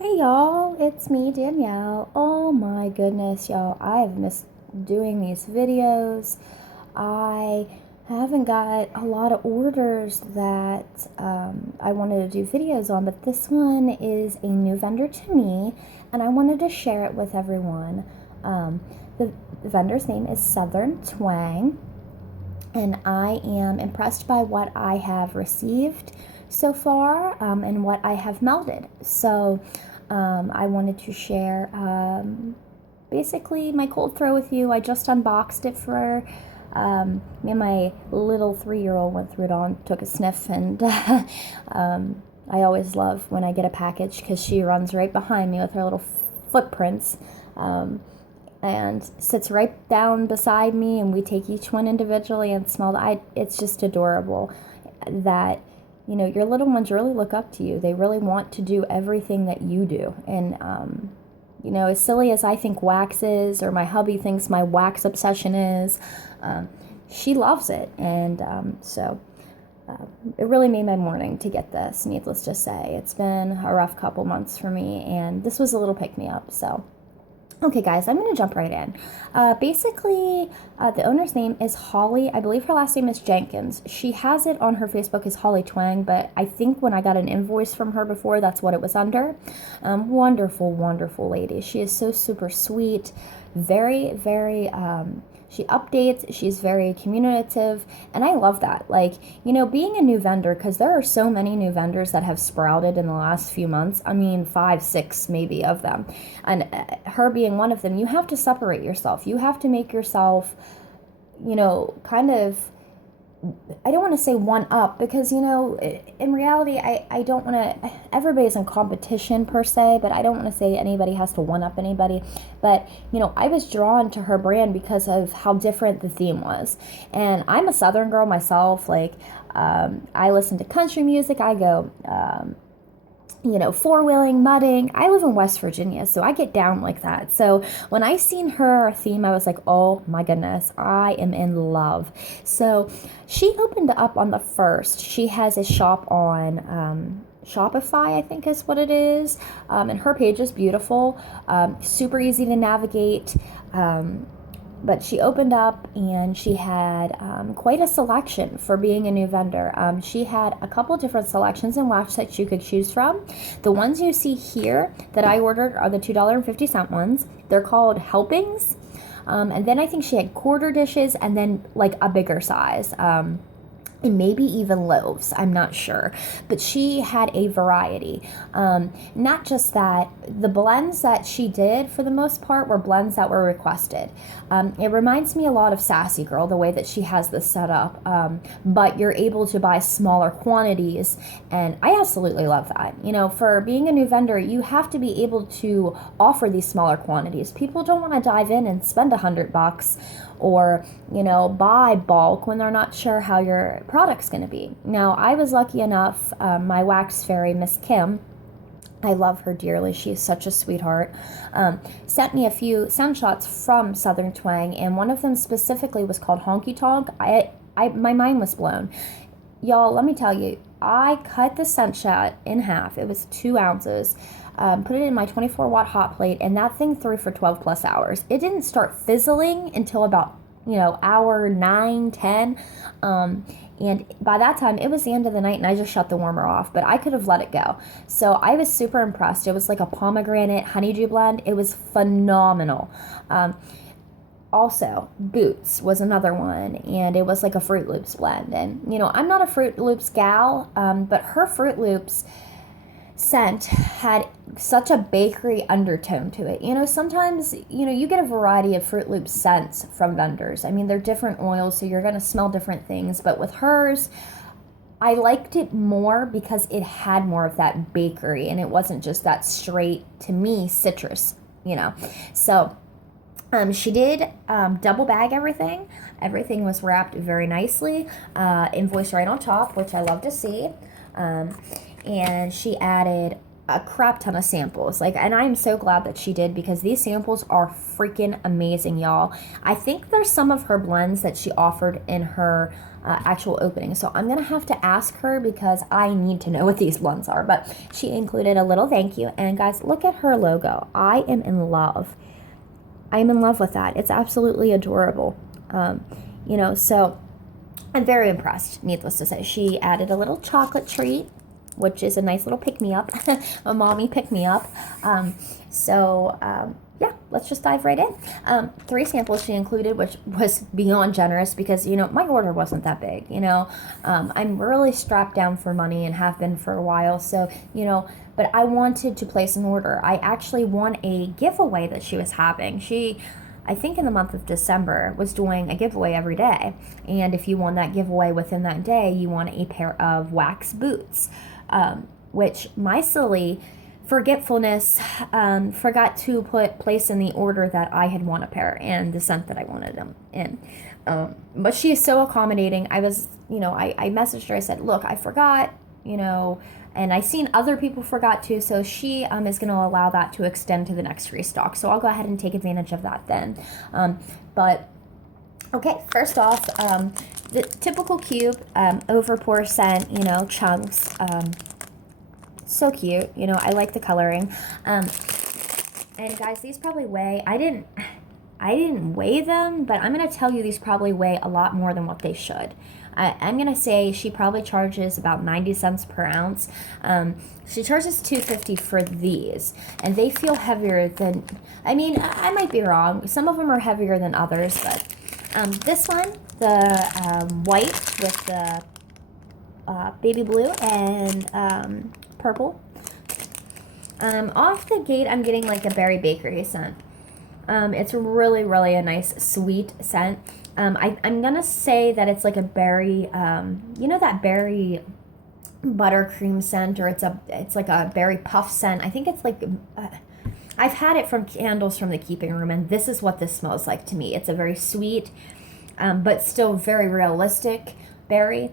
Hey y'all, it's me, Danielle. Oh my goodness, y'all, I have missed doing these videos. I haven't got a lot of orders that I wanted to do videos on, but this one is a new vendor to me, and I wanted to share it with everyone. The vendor's name is Southern Twang, and I am impressed by what I have received so far and what I have melted. So I wanted to share basically my cold throw with you. I just unboxed it for me and my little 3-year-old went through it all and took a sniff, and I always love when I get a package because she runs right behind me with her little footprints. And sits right down beside me, and we take each one individually and smell it. It's just adorable that, you know, your little ones really look up to you. They really want to do everything that you do. And, you know, as silly as I think wax is, or my hubby thinks my wax obsession is, she loves it. And so it really made my morning to get this, needless to say. It's been a rough couple months for me, and this was a little pick-me-up, so... Okay, guys, I'm going to jump right in. Basically, the owner's name is Holly. I believe her last name is Jenkins. She has it on her Facebook as Holly Twang, but I think when I got an invoice from her before, that's what it was under. Wonderful, wonderful lady. She is so super sweet, very, very... she updates, she's very communicative, and I love that. Like, you know, being a new vendor, because there are so many new vendors that have sprouted in the last few months. I mean, 5, 6 maybe of them. And her being one of them, you have to separate yourself. You have to make yourself, you know, kind of, I don't want to say one up, because, you know, in reality, I don't want to, everybody's in competition per se, but I don't want to say anybody has to one up anybody. But, you know, I was drawn to her brand because of how different the theme was. And I'm a Southern girl myself. Like, I listen to country music. I go, you know, four-wheeling, mudding. I live in West Virginia, so I get down like that. So when I seen her theme, I was like, oh my goodness, I am in love. So she opened up on the 1st. She has a shop on Shopify, I think is what it is. And her page is beautiful, super easy to navigate. But she opened up and she had quite a selection for being a new vendor. She had a couple different selections in wax that you could choose from. The ones you see here that I ordered are the $2.50 ones. They're called helpings. And then I think she had quarter dishes and then like a bigger size. And maybe even loaves, I'm not sure. But she had a variety. Not just that, the blends that she did, for the most part, were blends that were requested. It reminds me a lot of Sassy Girl, the way that she has this set up. But you're able to buy smaller quantities, and I absolutely love that. You know, for being a new vendor, you have to be able to offer these smaller quantities. People don't want to dive in and spend $100 or, you know, buy bulk when they're not sure how your product's going to be. Now, I was lucky enough, my wax fairy, Miss Kim, I love her dearly. She is such a sweetheart. Sent me a few sound shots from Southern Twang, and one of them specifically was called Honky Tonk. My mind was blown. Y'all, let me tell you, I cut the scent shot in half. It was 2 ounces. Put it in my 24-watt hot plate, and that thing threw for 12 plus hours. It didn't start fizzling until about, you know, hour 9, 10. And by that time, it was the end of the night, and I just shut the warmer off, but I could have let it go. So I was super impressed. It was like a pomegranate honeydew blend. It was phenomenal. Also, Boots was another one, and it was like a Fruit Loops blend. And, you know, I'm not a Fruit Loops gal, but her Fruit Loops scent had such a bakery undertone to it. You know, sometimes, you know, you get a variety of Fruit Loop scents from vendors. I mean, they're different oils, so you're going to smell different things. But with hers, I liked it more because it had more of that bakery, and it wasn't just that straight, to me, citrus, you know. So she did double bag everything. Everything was wrapped very nicely. Invoice right on top, which I love to see. And she added a crap ton of samples. Like, and I'm so glad that she did, because these samples are freaking amazing, y'all. I think there's some of her blends that she offered in her actual opening. So I'm going to have to ask her because I need to know what these ones are. But she included a little thank you. And guys, look at her logo. I am in love. I am in love with that. It's absolutely adorable. You know, so I'm very impressed, needless to say. She added a little chocolate treat, which is a nice little pick-me-up, a mommy pick-me-up. Yeah, let's just dive right in. 3 samples she included, which was beyond generous because, you know, my order wasn't that big, you know. I'm really strapped down for money and have been for a while, so, you know, but I wanted to place an order. I actually won a giveaway that she was having. She, I think in the month of December, was doing a giveaway every day, and if you won that giveaway within that day, you won a pair of wax boots, which my silly forgetfulness forgot to place in the order that I had won a pair and the scent that I wanted them in. But she is so accommodating. I was, you know, I messaged her. I said, look, I forgot, you know, and I seen other people forgot to, so she is going to allow that to extend to the next restock. So I'll go ahead and take advantage of that then. But okay, first off, the typical cube overpour scent, you know, chunks. So cute, you know, I like the coloring. And guys, these probably weigh, I didn't weigh them, but I'm going to tell you these probably weigh a lot more than what they should. I'm going to say she probably charges about 90 cents per ounce. She charges $2.50 for these, and they feel heavier than, I mean, I might be wrong. Some of them are heavier than others, but this one, the white with the baby blue and purple. Off the gate, I'm getting like a berry bakery scent. It's really, really a nice sweet scent. I'm gonna say that it's like a berry, you know, that berry buttercream scent, or it's like a berry puff scent. I think it's like, I've had it from candles from the keeping room, and this is what this smells like to me. It's a very sweet, but still very realistic berry.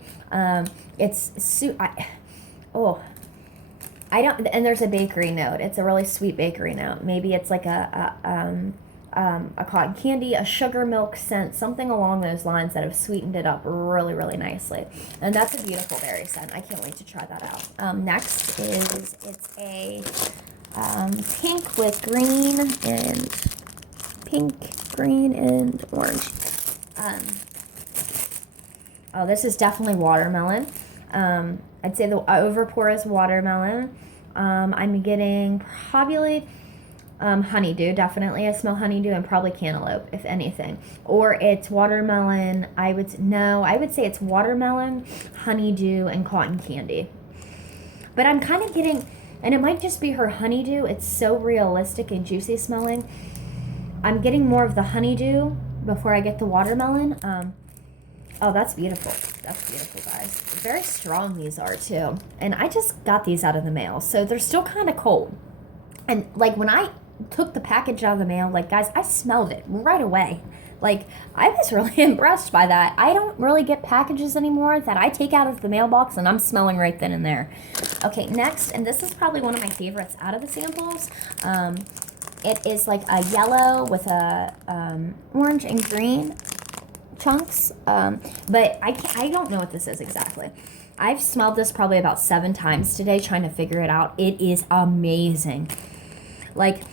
I don't, and there's a bakery note. It's a really sweet bakery note. Maybe it's like a cotton candy, a sugar milk scent, something along those lines that have sweetened it up really, really nicely. And that's a beautiful berry scent. I can't wait to try that out. Next is, it's a pink with green and orange. Oh, this is definitely watermelon. I'd say the overpour is watermelon. I'm getting probably honeydew, definitely. I smell honeydew, and probably cantaloupe, if anything. Or it's watermelon, I would say it's watermelon, honeydew, and cotton candy. But I'm kind of getting, and it might just be her honeydew, it's so realistic and juicy smelling. I'm getting more of the honeydew before I get the watermelon. Oh, that's beautiful. That's beautiful, guys. Very strong these are, too. And I just got these out of the mail, so they're still kind of cold. And, like, when I took the package out of the mail, like, guys, I smelled it right away. Like, I was really impressed by that. I don't really get packages anymore that I take out of the mailbox, and I'm smelling right then and there. Okay, next, and this is probably one of my favorites out of the samples. It is, like, a yellow with a orange and green chunks, but I don't know what this is exactly. I've smelled this probably about 7 times today trying to figure it out. It is amazing. Like,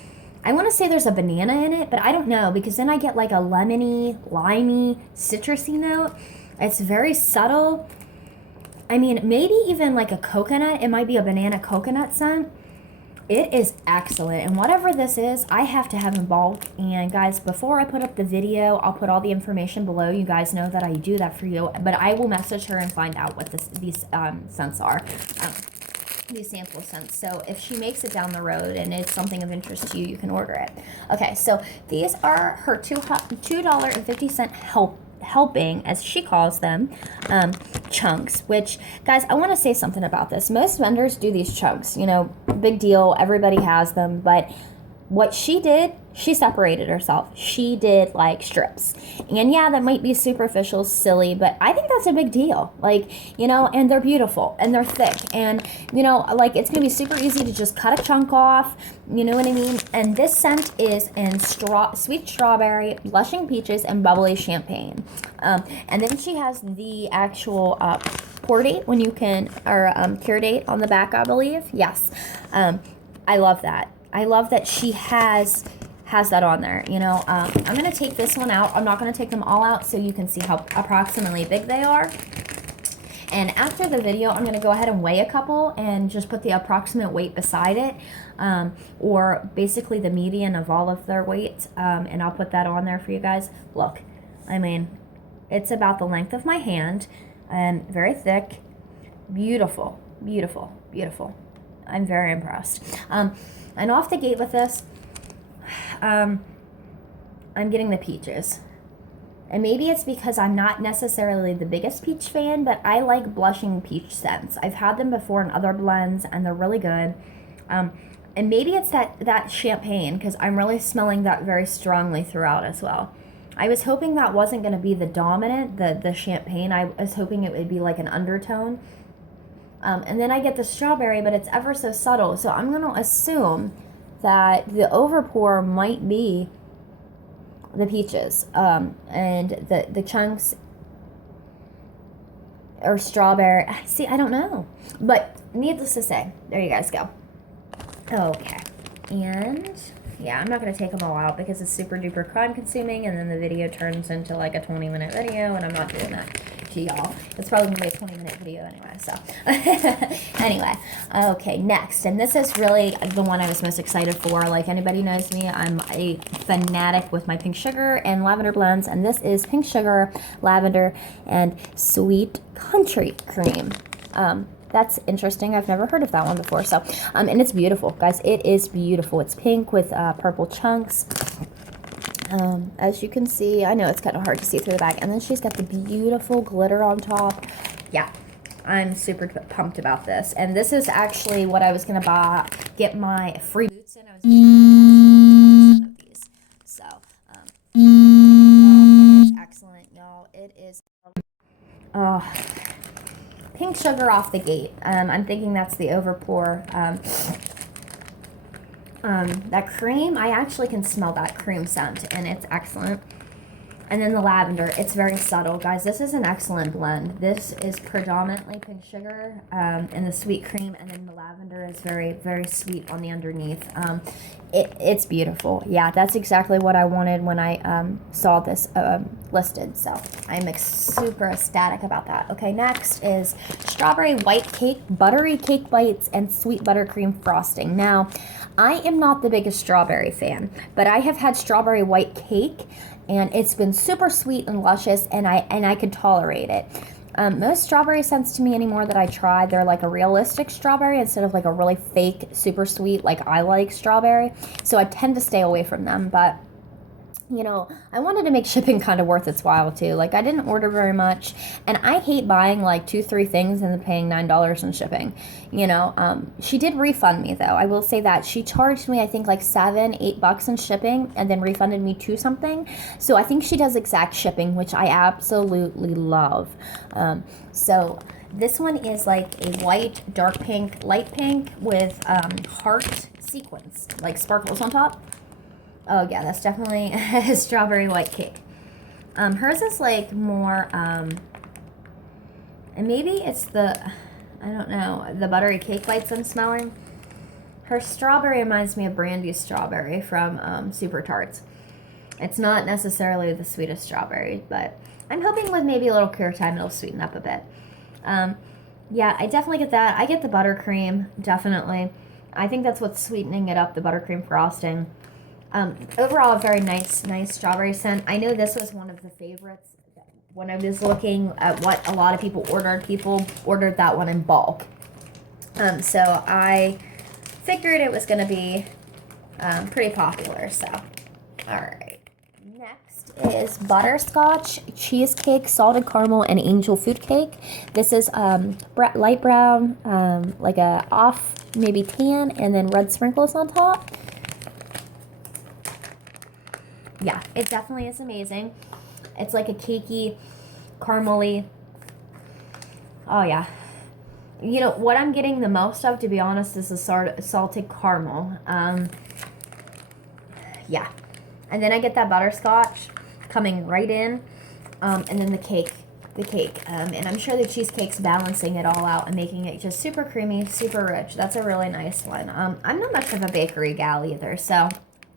I want to say there's a banana in it, but I don't know, because then I get like a lemony, limey, citrusy note. It's very subtle. I mean, maybe even like a coconut. It might be a banana coconut scent. It is excellent, and whatever this is, I have to have in bulk. And guys, before I put up the video, I'll put all the information below. You guys know that I do that for you, but I will message her and find out what these scents are, these sample scents. So if she makes it down the road and it's something of interest to you, you can order it. Okay, so these are her $2.50 helping, as she calls them, chunks, which, guys, I want to say something about this. Most vendors do these chunks, you know, big deal, everybody has them, but what she did, she separated herself. She did like strips. And yeah, that might be superficial, silly, but I think that's a big deal. Like, you know, and they're beautiful and they're thick. And, you know, like it's going to be super easy to just cut a chunk off. You know what I mean? And this scent is in sweet strawberry, blushing peaches, and bubbly champagne. And then she has the actual pour date when you can, or cure date on the back, I believe. Yes. I love that. I love that she has that on there, you know. I'm going to take this one out. I'm not going to take them all out so you can see how approximately big they are. And after the video, I'm going to go ahead and weigh a couple and just put the approximate weight beside it, or basically the median of all of their weights, and I'll put that on there for you guys. Look, I mean, it's about the length of my hand, and very thick, beautiful, beautiful, beautiful. I'm very impressed. And off the gate with this, I'm getting the peaches. And maybe it's because I'm not necessarily the biggest peach fan, but I like blushing peach scents. I've had them before in other blends, and they're really good. And maybe it's that champagne, because I'm really smelling that very strongly throughout as well. I was hoping that wasn't going to be the dominant, the champagne. I was hoping it would be like an undertone. And then I get the strawberry, but it's ever so subtle. So I'm going to assume that the overpour might be the peaches, and the chunks are strawberry. See, I don't know. But needless to say, there you guys go. Okay. And yeah, I'm not going to take them all out because it's super duper time consuming, and then the video turns into like a 20-minute video, and I'm not doing that to y'all. It's probably going to be a 20-minute video anyway, so. Anyway, okay, next. And this is really the one I was most excited for. Like, anybody knows me, I'm a fanatic with my pink sugar and lavender blends, and this is pink sugar, lavender, and sweet country cream. That's interesting. I've never heard of that one before. So, and it's beautiful, guys. It is beautiful. It's pink with purple chunks. As you can see, I know it's kind of hard to see through the back. And then she's got the beautiful glitter on top. Yeah, I'm super pumped about this. And this is actually what I was going to get my free boots in. I was going to of these. So, and it's excellent, y'all. It is. Pink sugar off the gate. I'm thinking that's the overpour. That cream, I actually can smell that cream scent, and it's excellent. And then the lavender, it's very subtle. Guys, this is an excellent blend. This is predominantly pink sugar, and the sweet cream, and then the lavender is very, very sweet on the underneath. It's beautiful. Yeah, that's exactly what I wanted when I saw this listed. So I'm super ecstatic about that. Okay, next is strawberry white cake, buttery cake bites, and sweet buttercream frosting. Now, I am not the biggest strawberry fan, but I have had strawberry white cake, and it's been super sweet and luscious, and I could tolerate it. Most strawberry scents to me anymore that I try, they're like a realistic strawberry instead of like a really fake, super sweet, like I like strawberry. So I tend to stay away from them, but you know, I wanted to make shipping kind of worth its while too. Like, I didn't order very much, and I hate buying like 2-3 things and then paying $9 in shipping. You know, she did refund me though. I will say that she charged me, I think, like $7-8 in shipping, and then refunded me $2 something. So I think she does exact shipping, which I absolutely love. So this one is like a white, dark pink, light pink with heart sequins, like sparkles on top. Oh yeah, that's definitely a strawberry white cake. Hers is like more, and maybe it's the, I don't know, the buttery cake bites I'm smelling. Her strawberry reminds me of Brandy's strawberry from Super Tarts. It's not necessarily the sweetest strawberry, but I'm hoping with maybe a little cure time it'll sweeten up a bit. Yeah, I definitely get that. I get the buttercream, definitely. I think that's what's sweetening it up, the buttercream frosting. Overall, a very nice strawberry scent. I know this was one of the favorites when I was looking at what a lot of people ordered that one in bulk. So I figured it was going to be pretty popular. So, all right. Next is Butterscotch, Cheesecake, Salted Caramel, and Angel Food Cake. This is light brown, like a off maybe tan, and then red sprinkles on top. yeah, it definitely is amazing. It's like a cakey, caramely. Oh, yeah. You know, what I'm getting the most of, to be honest, is the salted caramel. Yeah. And then I get that butterscotch coming right in. And then the cake. And I'm sure the cheesecake's balancing it all out and making it just super creamy, super rich. That's a really nice one. I'm not much of a bakery gal either, so...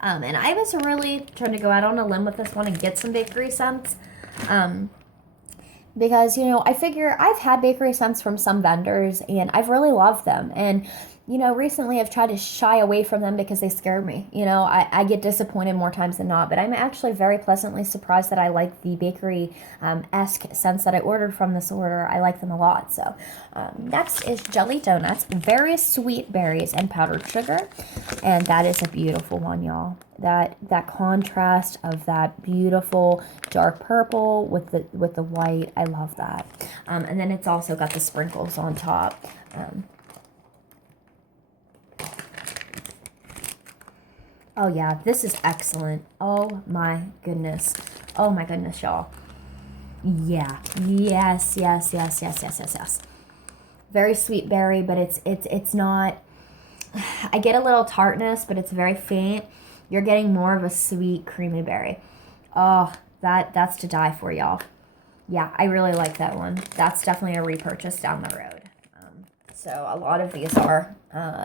and I was really trying to go out on a limb with this one and get some bakery scents. Because, you know, I figure I've had bakery scents from some vendors and I've really loved them. And, you know, recently I've tried to shy away from them because they scare me. You know, I get disappointed more times than not. But I'm actually very pleasantly surprised that I like the bakery-esque scents that I ordered from this order. I like them a lot. So next is jelly donuts, various sweet berries, and powdered sugar. And that is a beautiful one, y'all. That contrast of that beautiful dark purple with the white, I love that. And then it's also got the sprinkles on top. Oh yeah, this is excellent. Oh my goodness, y'all. Yeah, yes. Very sweet berry, but it's not. I get a little tartness, but it's very faint. You're getting more of a sweet, creamy berry. Oh, that's to die for, y'all. Yeah, I really like that one. That's definitely a repurchase down the road. So a lot of these are.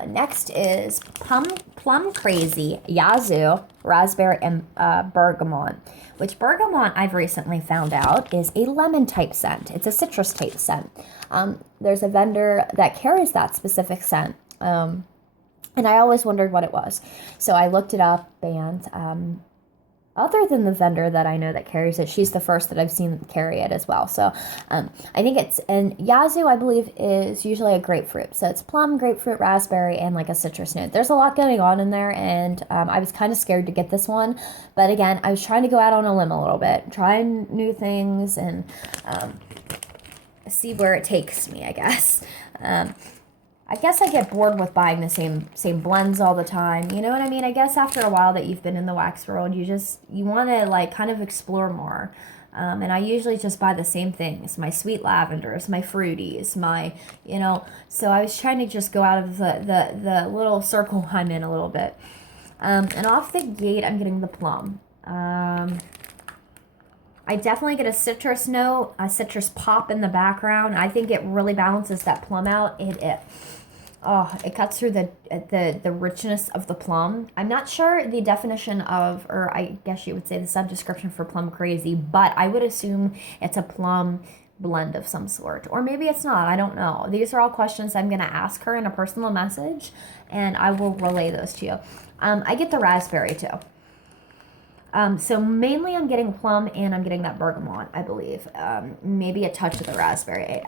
Next is Plum Crazy, Yuzu, Raspberry, and Bergamot. Which Bergamot, I've recently found out, is a lemon type scent. It's a citrus type scent. There's a vendor that carries that specific scent. And I always wondered what it was. So I looked it up, and other than the vendor that I know that carries it, she's the first that I've seen carry it as well. So I think and Yuzu, I believe, is usually a grapefruit. So it's plum, grapefruit, raspberry, and like a citrus note. There's a lot going on in there, and I was kind of scared to get this one. But again, I was trying to go out on a limb a little bit, trying new things, and see where it takes me, I guess. I guess I get bored with buying the same blends all the time. You know what I mean? I guess after a while that you've been in the wax world, you want to like kind of explore more. And I usually just buy the same things. My sweet lavenders, my fruities, so I was trying to just go out of the little circle I'm in a little bit. And off the gate, I'm getting the plum. I definitely get a citrus note, a citrus pop in the background. I think it really balances that plum out. It cuts through the richness of the plum. I'm not sure the definition of, or I guess you would say the sub-description for Plum Crazy, but I would assume it's a plum blend of some sort. Or maybe it's not. I don't know. These are all questions I'm going to ask her in a personal message, and I will relay those to you. I get the raspberry, too. So mainly I'm getting plum and I'm getting that bergamot, I believe. Maybe a touch of the raspberry.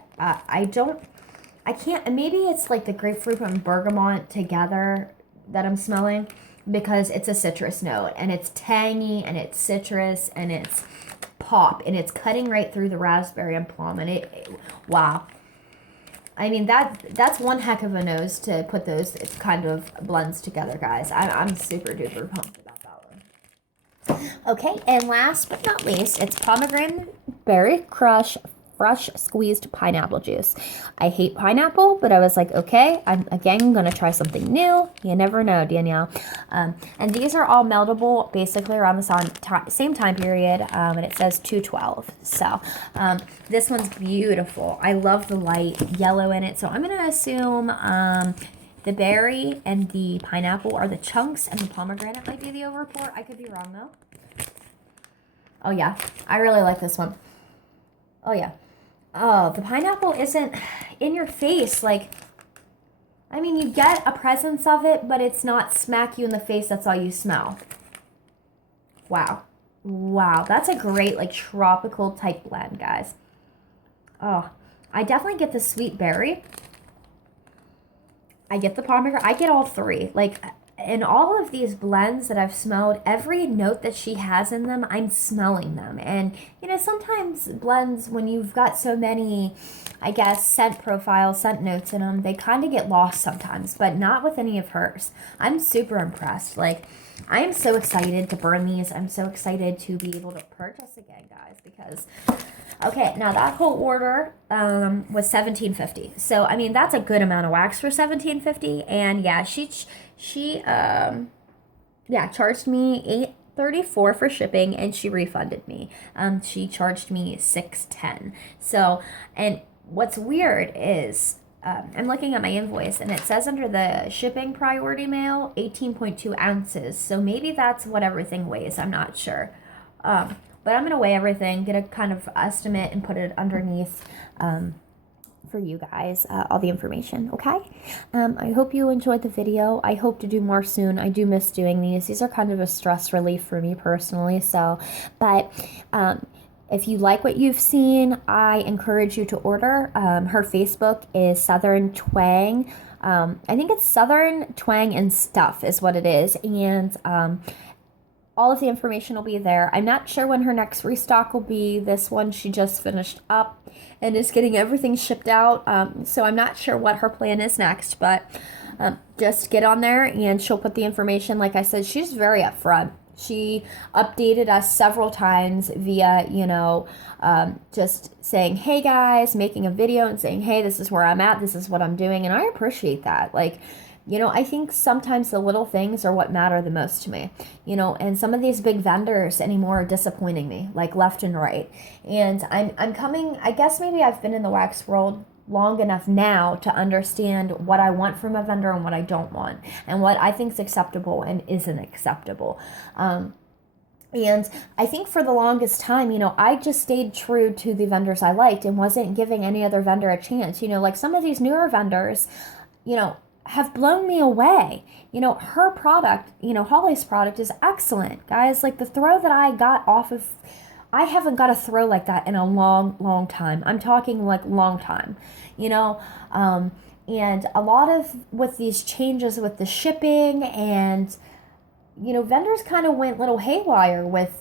Maybe it's like the grapefruit and bergamot together that I'm smelling, because it's a citrus note and it's tangy and it's citrus and it's pop and it's cutting right through the raspberry and plum, and wow. I mean, that's one heck of a nose to put those kind of blends together, guys. I'm super duper pumped about that one. Okay, and last but not least, it's Pomegranate Berry Crush Fresh Squeezed Pineapple Juice. I hate pineapple, but I was like, okay, I'm again going to try something new. You never know, Danielle. And these are all meltable basically around the same time period, and it says 212. So this one's beautiful. I love the light yellow in it, so I'm going to assume the berry and the pineapple are the chunks, and the pomegranate might be the overpour. I could be wrong, though. Oh, yeah. I really like this one. Oh, yeah. Oh, the pineapple isn't in your face. Like, I mean, you get a presence of it, but it's not smack you in the face. That's all you smell. Wow. Wow. That's a great, like, tropical type blend, guys. Oh, I definitely get the sweet berry. I get the pomegranate. I get all three. Like, in all of these blends that I've smelled, every note that she has in them, I'm smelling them. And, sometimes blends, when you've got so many, I guess, scent profiles, scent notes in them, they kind of get lost sometimes, but not with any of hers. I'm super impressed. Like, I am so excited to burn these. I'm so excited to be able to purchase again, guys, because, okay, now that whole order was $17.50. So, I mean, that's a good amount of wax for $17.50. And yeah, she charged me $8.34 for shipping, and she refunded me. She charged me $6.10. So, and what's weird is I'm looking at my invoice, and it says under the shipping priority mail 18.2 ounces. So maybe that's what everything weighs. I'm not sure. But I'm going to weigh everything, get a kind of estimate, and put it underneath for you guys, all the information, okay? I hope you enjoyed the video. I hope to do more soon. I do miss doing these. These are kind of a stress relief for me personally. So, but if you like what you've seen, I encourage you to order. Her Facebook is Southern Twang. I think it's Southern Twang and Stuff is what it is. And all of the information will be there. I'm not sure when her next restock will be. This one she just finished up and is getting everything shipped out. So I'm not sure what her plan is next, but just get on there and she'll put the information. Like I said, she's very upfront. She updated us several times via, just saying, hey guys, making a video and saying, hey, this is where I'm at. This is what I'm doing. And I appreciate that. Like, I think sometimes the little things are what matter the most to me, and some of these big vendors anymore are disappointing me, like left and right. And I'm coming, I guess maybe I've been in the wax world long enough now to understand what I want from a vendor and what I don't want, and what I think is acceptable and isn't acceptable. And I think for the longest time, I just stayed true to the vendors I liked and wasn't giving any other vendor a chance. Like some of these newer vendors, have blown me away. Her product, Holly's product is excellent, guys. Like the throw that I got off of, I haven't got a throw like that in a long, long time. I'm talking like long time, and a lot of with these changes with the shipping and, vendors kind of went little haywire with,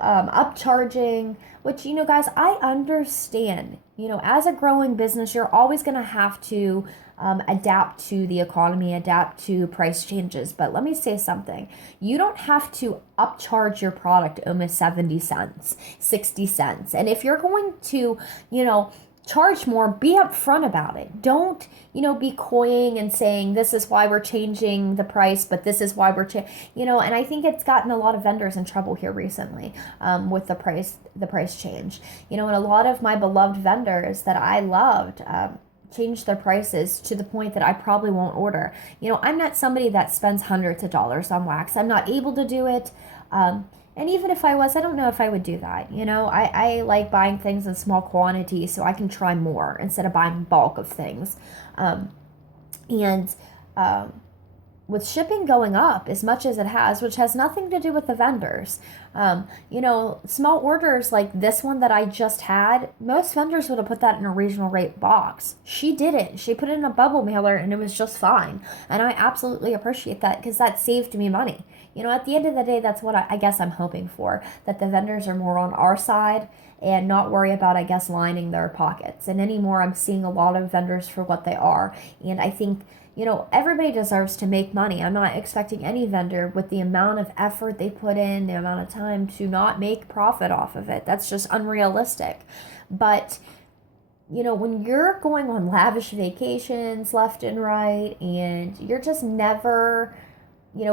upcharging, which, guys, I understand, as a growing business, you're always going to have to adapt to the economy, adapt to price changes. But let me say something. You don't have to upcharge your product almost 70 cents, 60 cents. And if you're going to, charge more, be upfront about it. Don't, be coying and saying, this is why we're changing the price, but this is why we're, and I think it's gotten a lot of vendors in trouble here recently with the price change. And a lot of my beloved vendors that I loved, changed their prices to the point that I probably won't order. I'm not somebody that spends hundreds of dollars on wax. I'm not able to do it. And even if I was, I don't know if I would do that. I like buying things in small quantities so I can try more instead of buying bulk of things. With shipping going up as much as it has, which has nothing to do with the vendors, small orders like this one that I just had, most vendors would have put that in a regional rate box. She didn't. She put it in a bubble mailer and it was just fine. And I absolutely appreciate that because that saved me money. At the end of the day, that's what I guess I'm hoping for, that the vendors are more on our side and not worry about, I guess, lining their pockets. And anymore, I'm seeing a lot of vendors for what they are. And I think, everybody deserves to make money. I'm not expecting any vendor with the amount of effort they put in, the amount of time to not make profit off of it. That's just unrealistic. But, when you're going on lavish vacations left and right and you're just never,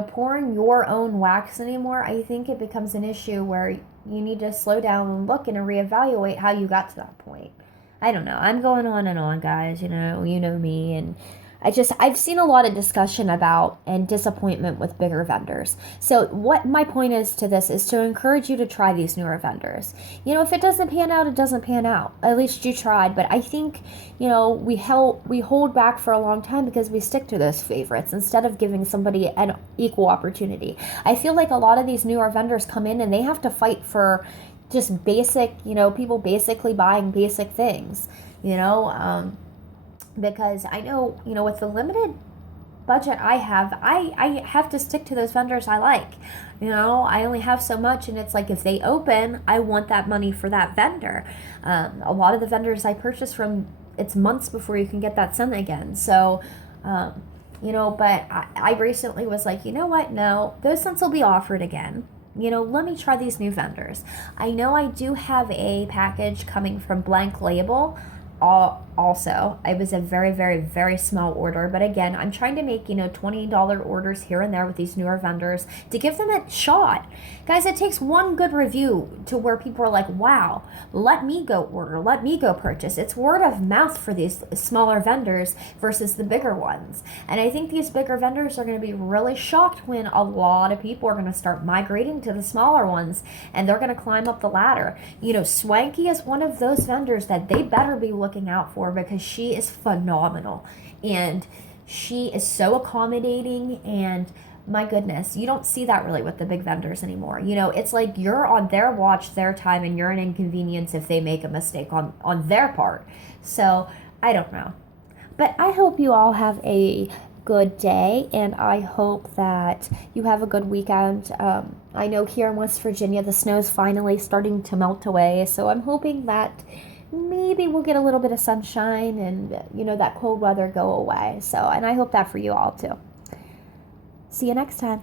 pouring your own wax anymore, I think it becomes an issue where you need to slow down and look and reevaluate how you got to that point. I don't know. I'm going on and on, guys. You know me, and I've seen a lot of discussion about and disappointment with bigger vendors. So what my point is to this is to encourage you to try these newer vendors. If it doesn't pan out, it doesn't pan out. At least you tried. But I think, we hold back for a long time because we stick to those favorites instead of giving somebody an equal opportunity. I feel like a lot of these newer vendors come in and they have to fight for just basic, people basically buying basic things, because I know, with the limited budget I have to stick to those vendors I like. I only have so much, and it's like if they open, I want that money for that vendor. A lot of the vendors I purchase from, it's months before you can get that sent again. So, but I recently was like, you know what? No, those scents will be offered again. Let me try these new vendors. I know I do have a package coming from Blank Label. Also, it was a very, very, very small order, but again, I'm trying to make $20 orders here and there with these newer vendors to give them a shot. Guys, it takes one good review to where people are like, wow, let me go order, let me go purchase. It's word of mouth for these smaller vendors versus the bigger ones. And I think these bigger vendors are going to be really shocked when a lot of people are going to start migrating to the smaller ones, and they're going to climb up the ladder. Swanky is one of those vendors that they better be looking out for, because she is phenomenal and she is so accommodating, and my goodness, you don't see that really with the big vendors anymore. It's like you're on their watch, their time, and you're an inconvenience if they make a mistake on their part. So I don't know, but I hope you all have a good day, and I hope that you have a good weekend. I know here in West Virginia the snow's finally starting to melt away, so I'm hoping that maybe we'll get a little bit of sunshine and, that cold weather go away. So, and I hope that for you all too. See you next time.